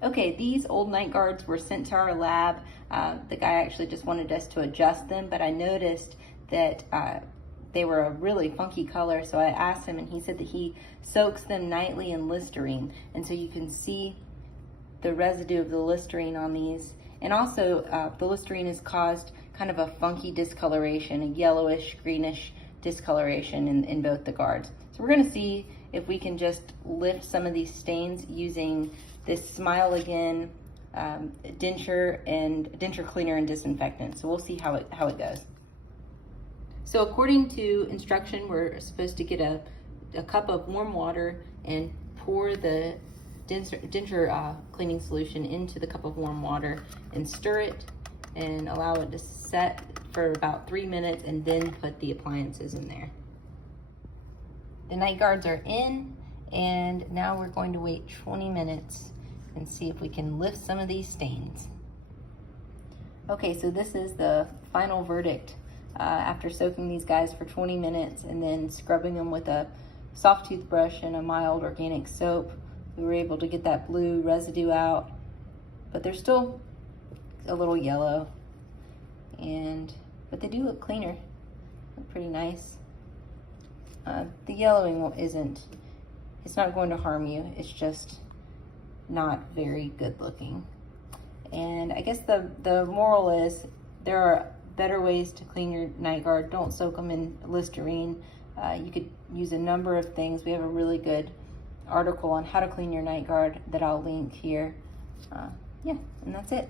Okay, these old night guards were sent to our lab. The guy actually just wanted us to adjust them, but I noticed that they were a really funky color, so I asked him and he said that he soaks them nightly in Listerine, and so you can see the residue of the Listerine on these. And also the Listerine has caused kind of a funky discoloration, a yellowish greenish discoloration in both the guards. So we're gonna see if we can just lift some of these stains using this Smile Again denture cleaner and disinfectant. So we'll see how it goes. So according to instruction, we're supposed to get a cup of warm water and pour the denture cleaning solution into the cup of warm water and stir it and allow it to set for about 3 minutes, and then put the appliances in there. The night guards are in, and now we're going to wait 20 minutes and see if we can lift some of these stains. Okay, so this is the final verdict. After soaking these guys for 20 minutes and then scrubbing them with a soft toothbrush and a mild organic soap, we were able to get that blue residue out, but they're still a little yellow, but they do look cleaner. Look pretty nice. The yellowing it's not going to harm you, it's just not very good looking. And I guess the moral is there are better ways to clean your night guard. Don't soak them in Listerine. You could use a number of things. We have a really good article on how to clean your night guard that I'll link here. Yeah, and that's it.